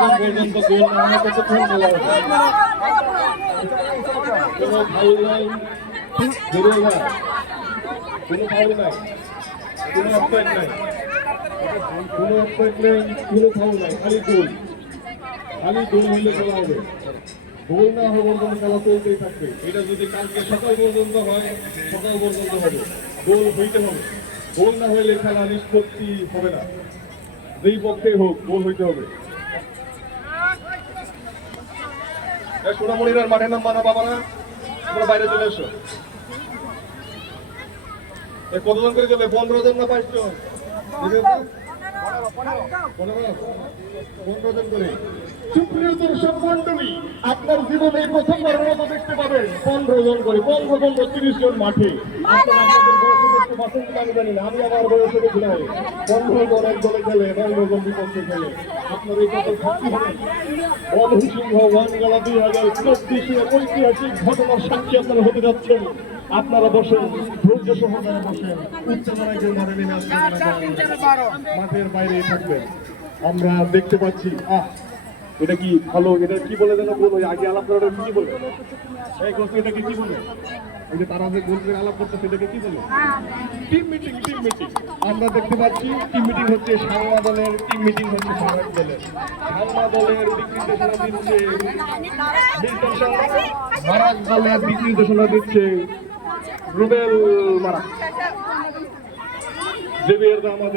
পর্যন্ত গোল না হয় ততক্ষণ খেলা হবে। কোনো ফাউল নাই, বেরিয়ে না, কোনো ফাউল নাই, কোনো অফসাইড নাই, কোনো অফসাইড নেই, কোনো ফাউল নাই, খালি গোল। খালি গোল হলে খেলা হবে। গোল না হওয়া পর্যন্ত খেলা চলতেই থাকবে। এটা যদি কালকে সকাল পর্যন্ত হয়, সকাল পর্যন্ত হবে। গোল হইতে হবে। গোল না হইলে খেলা নিষ্পত্তি হবে না। যেই পক্ষে হোক গোল হইতে হবে। সোনামণিরার মাঠের নাম মানা বাবা না, তোমরা বাইরে চলে এসো। কতজন করে চলে? 15 জন না 5 জন? 15 জন করে। সুপ্রিয় দর্শক মন্ডলী, আপনার জীবনে প্রথমবারের মতো দেখতে পাবেন 15 জন করে, 15 জন 30 জন মাঠে। আমি আমার বয়সে দেখি নাই 15 জন এক দলে খেলে, 15 জন বিপক্ষে খেলে। আপনার এই কত শক্তি হবে। ময়মনসিংহ ওয়ানগালা 2024 ঐতিহাসিক ঘটনার সাক্ষী আপনারা হতে যাচ্ছেন। আপনারা বসেন, ধৈর্য সহকারে বসেন, উচ্চমানের যে মাঠে নেমে আসবেন, মাঠের বাইরে থাকবেন। আমরা দেখতে পাচ্ছি এটা কি ভালো, এটা কি বলে যেন বলো, আগে আলাপ করাটা কি বলে, এটাকে কি বলে? এই যে তারা যে গোল করে আলাপ করতে, সেটাকে কি বলে? Team meeting. টিম মিটিং আমরা দেখতে পাচ্ছি। টিম মিটিং হচ্ছে সাংমা দলের, টিম মিটিং হচ্ছে সাংবাদিক দলের। সাংমা দলের দিক নির্দেশনা দিচ্ছে মারাক দলের দিক নির্দেশনা দিচ্ছে রুবেল মারাক। জেভিয়াররা আমাদের